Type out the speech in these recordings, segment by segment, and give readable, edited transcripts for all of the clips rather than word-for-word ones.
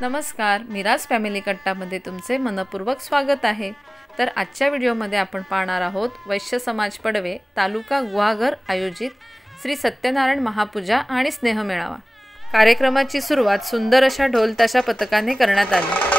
नमस्कार, मिराज फॅमिली कट्टामध्ये तुमचे मनपूर्वक स्वागत आहे। तर आजच्या व्हिडिओमध्ये आपण पाहणार आहोत वैश्य समाज पडवे तालुका गुहागर आयोजित श्री सत्यनारायण महापूजा आणि स्नेहमेळावा। कार्यक्रमाची सुरुवात सुंदर अशा ढोल ताशा पथकाने करण्यात आली।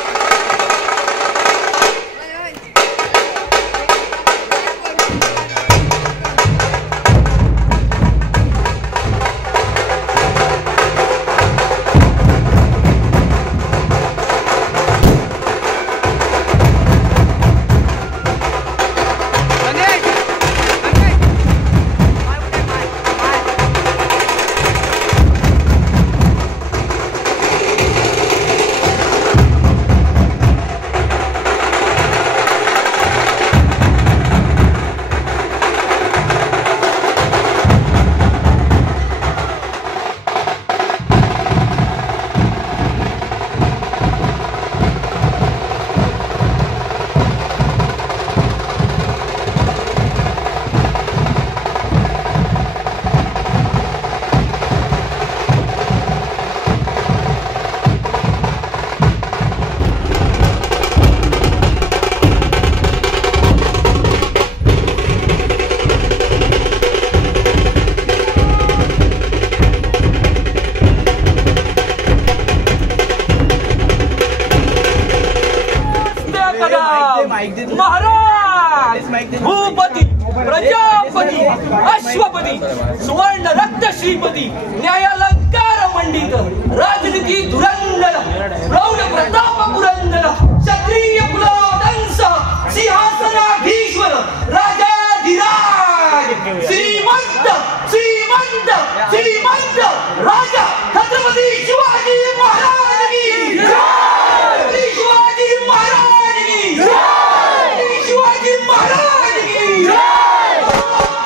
महाराज भूपती प्रजापती अश्वपती सुवर्ण रक्त श्रीपती न्यायालंकार मंडित राजनीती धुरंधर प्रौढ प्रताप पुरंदर क्षत्रिय कुलोदंस सिंहासनाधीश्वर राजाधिराज श्रीमंत श्रीमंत श्रीमंत राजा छत्रपती शिवाजी महाराज की जय। शिवाजी महाराज की जय। शिवाजी महाराज की जय।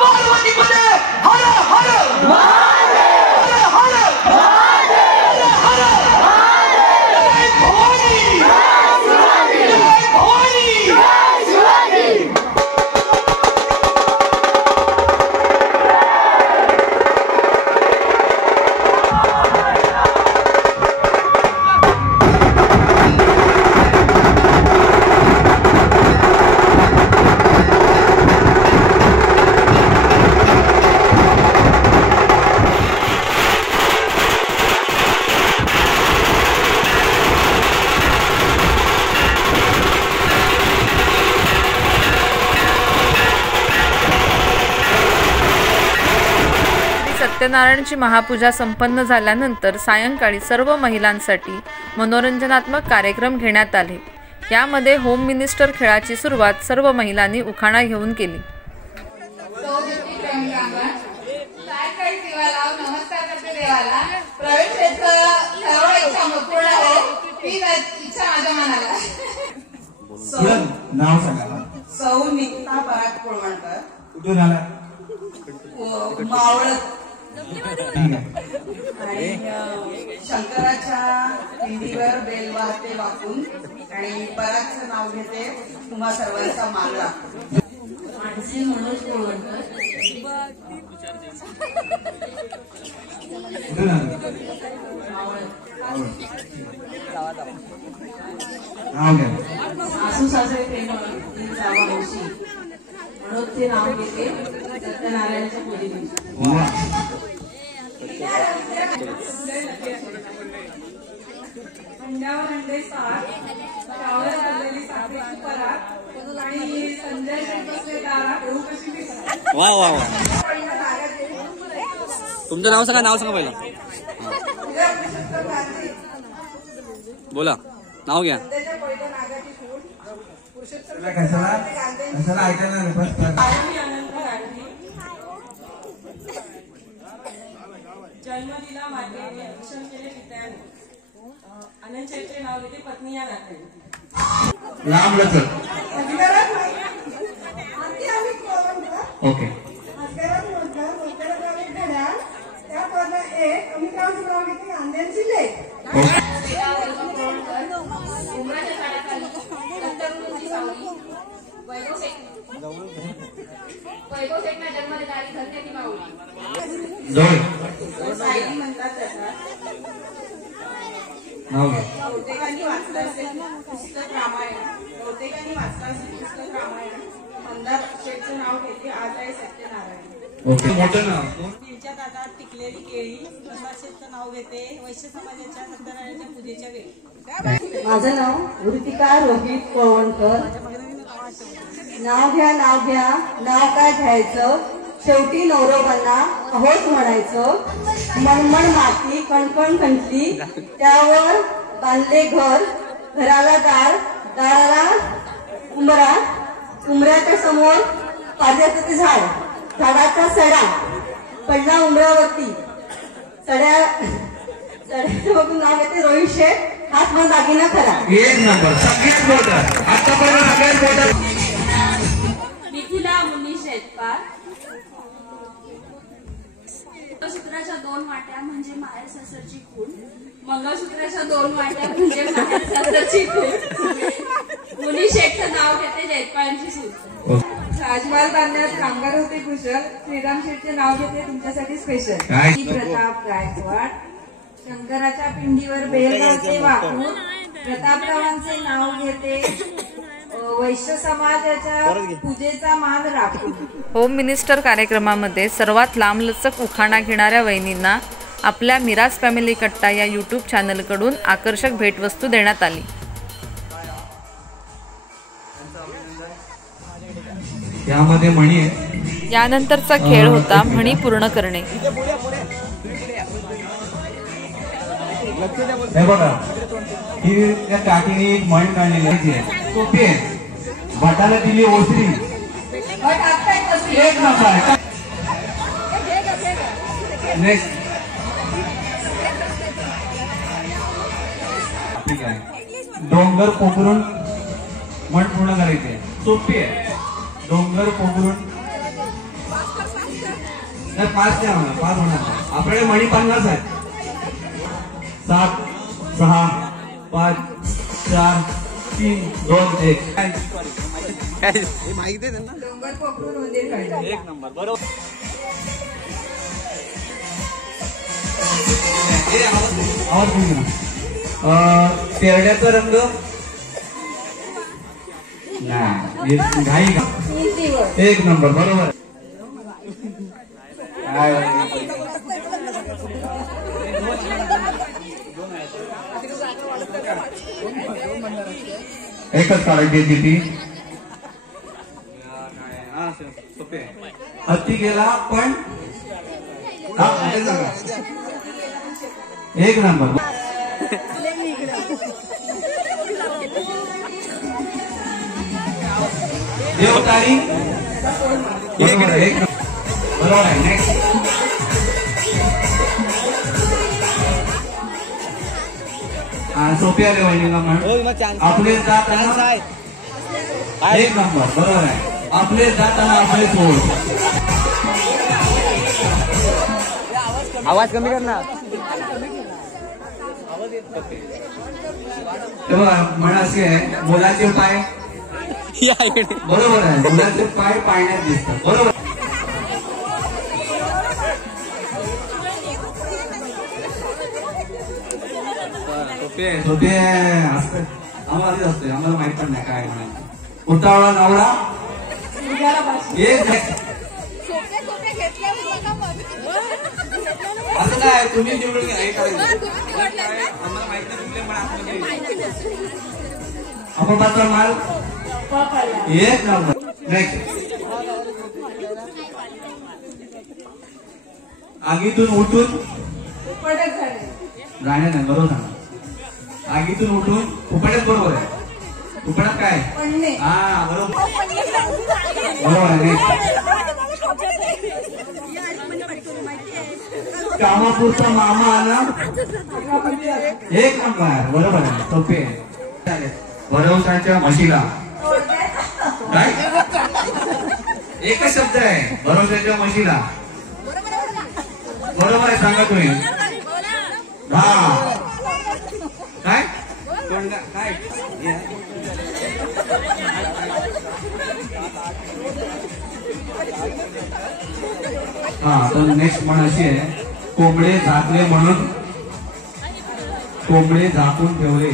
पार्वती पदे हर हर महादेव हर हर महादेव हर हर महादेव। जय भवानी जय भवानी जय शिवाजी। सत्यनारायणची महापूजा संपन्न झाल्यानंतर सायंकाळी सर्व महिलांसाठी मनोरंजनात्मक कार्यक्रम घेण्यात आले। यामध्ये होम मिनिस्टर खेळाची सुरुवात सर्व महिलांनी उखाणा घेऊन केली। नाव सांगा। सौ निकिता पराग कोळवणकर। कुठून आला? मावळत। आणि शंकराच्या पिंडीवर बेल वाहते वाकून आणि परागचं नाव घेते तुम्हा सर्वांचा मान राखून। मानसी मनोज कोळवणकर। आसू सासरे प्रेमळ जावा हौशी म्हणून ते नाव घेते सत्यनारायणच्या पूजेदिवशी। अंड्यावर अंडे सात त्यावर आलेली साखरेची पराग आणि संजय बसले दारात येऊ कशी दिसतात। वा वा वा। तुमचं नाव सांगा, नाव सांगा पहिला। बोला, नाव घ्या। जन्म दिला मातेने शिक्षण केले पित्याने अनंतचे नाव घेते पत्नी या नात्याने। ओके म्हणतात त्याचा बहुतेकांनी वाचलं असेल पुस्तक रामायण. बहुतेकांनी वाचलं असेल पुस्तक रामायण. मंदार शेठचं नाव घेते. आज आहे सत्यनारायण. ओके, मोठं नाव. तिच्या दातात टिकलेली केळी. मंदार शेठचं नाव घेते. वैश्य समाजाच्या सत्यनारायणच्या पूजेच्या वेळी. माझं नाव ऋतिका रोहित पवनकर. नाव घ्या नाव घ्या, नाव काय घ्यायचं, शेवटी नवरोबांना अहोच म्हणायचं. मनमन माती कणकण खणली, त्यावर बांधले घर. घराला दार, दाराला उंबरा. उंबऱ्याच्या समोर पाज्याचं ते झाड. झाडाचा सडा पडला उंबऱ्यावरती. सड्याचं बघून नाव घेते रोहित शेठ. हाच माझा दागिना खरा. एक नंबर, सगळ्यात मोठं. आतापर्यंत सगळ्यात मोठं. मिथिला मुनी शेतकार. मंगळसूत्राच्या 2 वाट्या म्हणजे माहेर सासरची खूण. मंगळसूत्राच्या 2 वाट्या म्हणजे माहेर सासरची खूण. मुनी शेठचं नाव घेते जैतपाळांची सून. राजमहाल बांधण्यात कामगार होते कुशल. श्रीराम शेठचे नाव घेते तुमच्यासाठी स्पेशल. काय? प्रताप गायकवाड. शंकराच्या पिंडीवर बेलगावचे वाकून. प्रतापरावांचे नाव घेते. वैश्य समाजाच्या पूजेचा मान राखून. होम मिनिस्टर कार्यक्रमामध्ये सर्वात लांबलचक उखाणा घेणाऱ्या वहिनींना आपल्या मिराज फॅमिली कट्टा या यूट्यूब चॅनलकडून आकर्षक भेटवस्तू देण्यात आली. यामध्ये म्हणी आहे. यानंतरचा खेळ होता म्हणी पूर्ण करणे. हे बघा, ही त्या काकीने एक म्हण काढलेली आहे. सोपी आहे. भटाला दिली ओसरी. एक नंबर. नेक्स्ट. ठीक आहे. डोंगर पोखरून म्हण पूर्ण करायची. सोपी आहे. डोंगर पोखरून. नाही, 5 नाही होणार. 5 होणार. आपल्याकडे म्हणी 50 आहेत. 7, 6, 5, 4, 3, 2, 1. माहिती आहे त्यांना. डोंगर पोखरून उंदीर काढला. एक नंबर, बरोबर. आवाज बोलू ना. तेरड्याचा रंग नाही. घाई का. एक नंबर, बरोबर. एकच काढायची ती. हत्ती गेला पण एक नंबर. देवतारी. बरोबर आहे. बरोबर आहे. नेक्स्ट. सोपी आले वहिनीला म्हण. आपले जाताना एक नंबर. बरोबर आहे. आपले जाताना आपले सोड. आवाज कमी कर ना. तेव्हा म्हण असे आहे, मुलाचे पाय. बरोबर आहे. मुलाचे पाय पाण्यात दिसतात. बरोबर. सोपे असतं. आम्हाला असते. आम्हाला माहित पण नाही काय म्हणायचं. उतावळा नवरा. एक. असं काय तुम्ही निवडून आम्हाला माहिती आपण पात्र माल. एक नंबर. नेक्स्ट. आगीतून उठून राहण्या नाही. बरोबर सांगा. आगीतून उठून फुपाट्यात. बरोबर आहे. फुपाट्यात काय. हा, बरोबर. बरोबर आहे. कामापुरता मामा आला. एक नंबर. बरोबर आहे. सोपे. भरवशाच्या म्हशीला. काय. एकच शब्द आहे. भरवशाच्या म्हशीला. बरोबर आहे. सांगा तुम्ही. हा. काय काय. हा, तर नेक्स्ट म्हण अशी आहे. कोंबडे झाकले म्हणून कोंबडे झाकून ठेवले.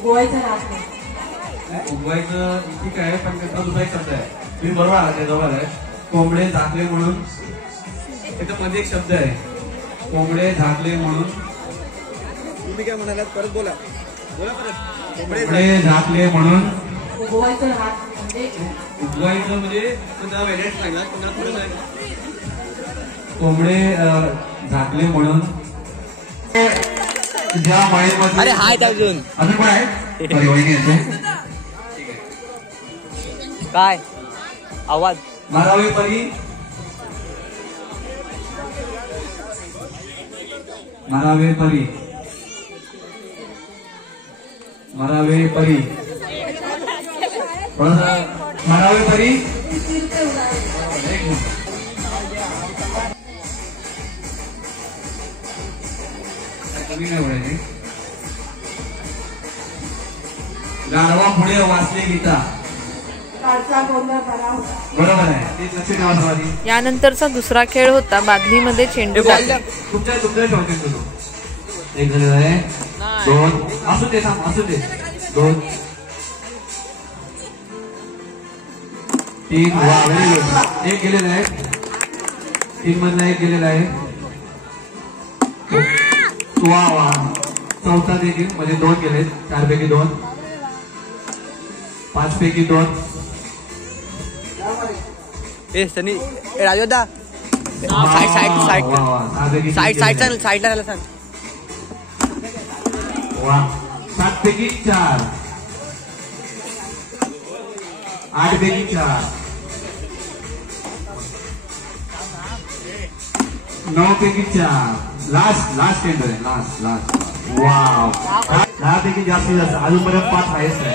उगवायचं राहत नाही. उगवायचं ठीक आहे, पण त्याचा दुसरा एक शब्द आहे. तुम्ही बरोबर आहात, ते बरोबर आहे. कोंबडे झाकले म्हणून त्याच्या मध्ये एक शब्द आहे, कोंबडे झाकले म्हणून. तुम्ही काय म्हणालात? परत बोला, बोला परत. कोंबडे झाकले म्हणून उगवायचं राहत म्हणजे उगवायचं म्हणजे पुन्हा वेगळेच सांगा, पुन्हा थोडं सांगा. कोंबडे झाकले म्हणून. ज्या माळीमध्ये अरे हाय अजून अजून पण आहे परिवहनी येते. काय आवाज मारावे परी, मारावे परी, मारावे परी, मारावे परी. एक मिनिट. कमी नाही बोलायची. गाढवा पुढे वाचले गीता. कालचा गोंधळ बरा होता. बरोबर आहे, ते लक्ष ठेवा सर्वांनी. यानंतरचा दुसरा खेळ होता बादलीमध्ये चेंडू टाकणे. तुमच्या ठेवते तुझं. एक झालेलं आहे, दोन, असू दे थांब, असू दे, दोन, तीन. वा, व्हेरी गुड. एक गेलेलं आहे, तीन मधला एक गेलेला आहे. वा वा. चौथा देखील म्हणजे दोन गेले, 4 पैकी 2, 5 पैकी 2. ए सनी, ए Rajoda, side side side side side साईडला राहायला सांग. वा. 7 पैकी 4, 8 पैकी 4, 9 पैकी 4. लास्ट चेंडू आहे, लास्ट. वाव. 10 पैकी जास्तीत जास्त. अजूनपर्यंत 5 आहेच नाही.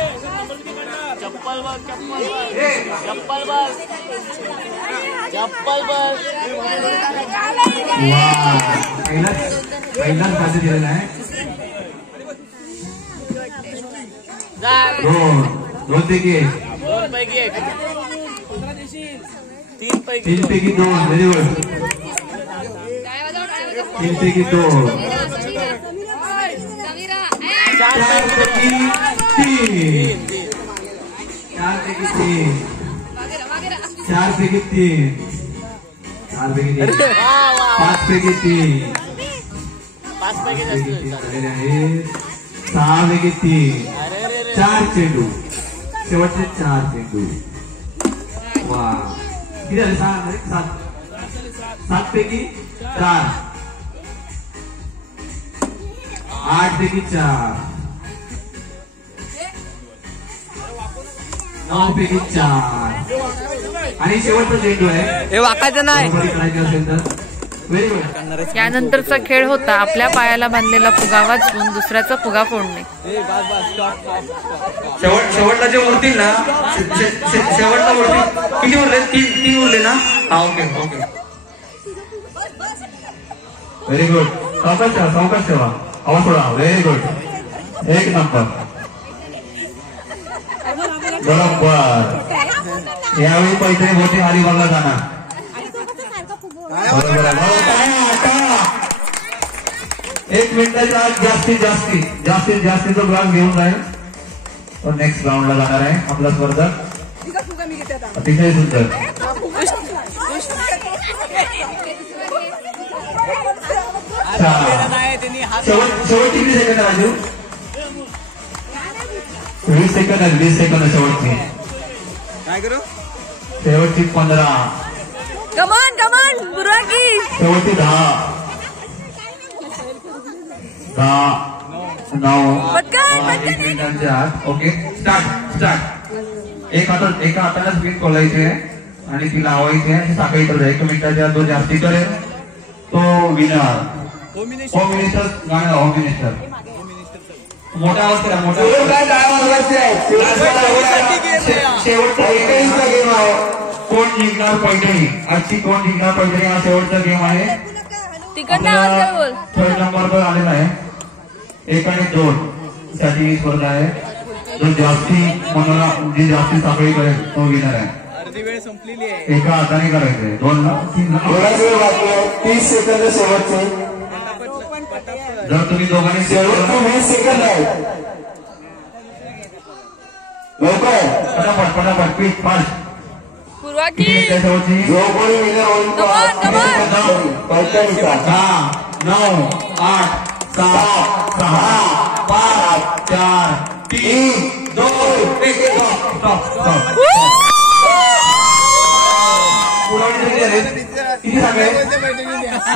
पहिलाच बाजू दिलेला आहे. 2 पैकी 1, 3 पैकी 2. Very good. 3 पैकी 2, 4 पैकी 3, 4 पैकी 3, 4 पैकी 3, 4 पैकी 3, 5 पैकी 3, 5 पैकी 3 झालेले आहेत. 6 पैकी 3, 4 चेंडू, शेवटचे 4 चेंडू. वा. किती झाले? 7 पैकी 4, 8 पैकी 4, 9 पैकी 4. आणि शेवटचा चेंडू आहे, हे वाकायचं नाही. करायचं असेल तर. Very good. यानंतरचा खेळ होता आपल्या पायाला बांधलेला फुगा वाचवून दुसऱ्याचा फुगा फोडणे. शेवटला जे उरतील ना, शेवटला उरतील. किती उरले? 3 उरले ना. हा, ओके. Very good. सावकाश ठेवा. आवाज थोडा. Very good. एक नंबर. बरोबर. यावेळी पैसे मोठी हारी बघा जाणार. एक मिनिटाच्या आत जास्तीत जास्तीचा ग्लास घेऊन जाईल तो नेक्स्ट राऊंडला जाणार आहे आपला स्पर्धक. अतिशय सुंदर. शेवटची किती सेकंद राजू? 20 सेकंद आहे. 20 सेकंद शेवटची. काय करू? शेवटची 15. कमान बुराकी. शेवटची 10, 9. 1 मिनिटांच्या आत. Okay, start. एका हाताला स्क्रीन खोलायची आहे आणि ती लावायची आहे. साखळी करत 1 मिनिटाच्या आत जो जास्ती करेल तो विनर. होम मिनिस्टर गाणं. Home minister. मोठा आवाज करा. शेवटचा गेम आहे. कोण जिंकणार पैठणी. आजची कोण जिंकणार पैठणी हा शेवटचा गेम आहे. थर्ड नंबरवर आलेला आहे. 1 आणि 2 साठी ही स्पर्धा आहे. जो जी जास्ती साखळी करेल तो विनर आहे. अर्धी वेळ संपलेली आहे. एका हाताने करायचंय. 30 सेकंद शेवटचे. जर तुम्ही दोघांनी 20 सेकंद आहे. फटाफट फटाफट क्विक फास्ट पूर्वा की जो कोणी विनर होईल तो पैठणीचा 10 9 8 7 6 5 4 3 2 1 स्टॉप किती सांगले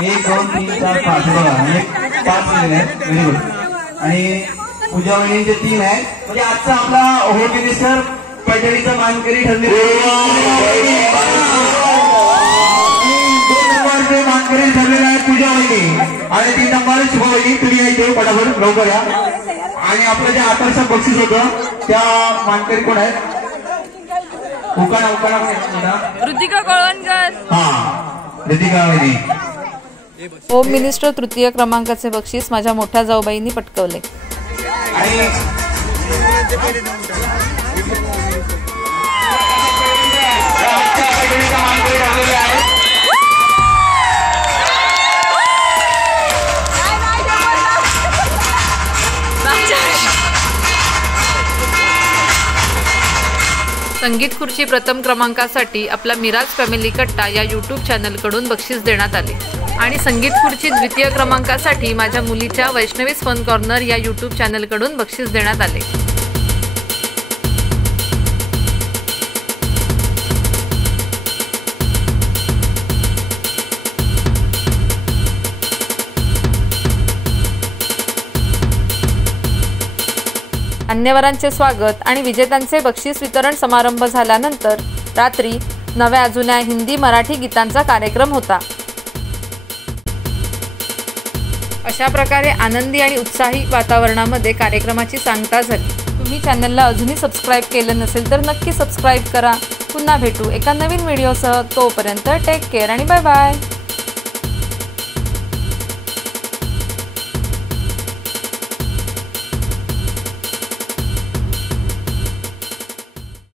1 2 3 4 5 बघा आणि 5 मिळाले व्हेरी गुड आणि पूजा वहिनीचे 3 आहेत म्हणजे आजचा आपला होम मिनिस्टर पैठणीचा मानकरी ठरले 2 नंबरचे मानकरी ठरलेले आहेत पूजा वहिनी आणि 3 नंबर शुभ वहिनी. तुम्ही यायचे फटाफट लवकर या. आणि आपलं जे आकर्षक बक्षीस होतं त्या मानकरी कोण आहेत? उकाना ऋतिका कळवणकर. हा ऋतिका वहिनी. होम मिनिस्टर तृतीय क्रमांकाचे बक्षीस माझ्या मोठ्या जाऊबाईंनी पटकवले. आणि संगीत खुर्ची प्रथम क्रमांकासाठी आपला मिराज फॅमिली कट्टा या यूट्यूब चॅनलकडून बक्षीस देण्यात आले आणि संगीत खुर्ची द्वितीय क्रमांकासाठी माझ्या मुलीच्या वैष्णवीज फन कॉर्नर या यूट्यूब चॅनलकडून बक्षीस देण्यात आले. मान्यवरांचे स्वागत आणि विजेत्यांचे बक्षीस वितरण समारंभ झाल्यानंतर रात्री नव्या जुन्या हिंदी मराठी गीतांचा कार्यक्रम होता. अशा प्रकारे आनंदी आणि उत्साही वातावरणामध्ये कार्यक्रमाची सांगता झाली. तुम्ही चॅनलला अजूनही सबस्क्राईब केलं नसेल तर नक्की सबस्क्राईब करा. पुन्हा भेटू एका नवीन व्हिडिओसह. तोपर्यंत टेक केअर आणि बाय बाय.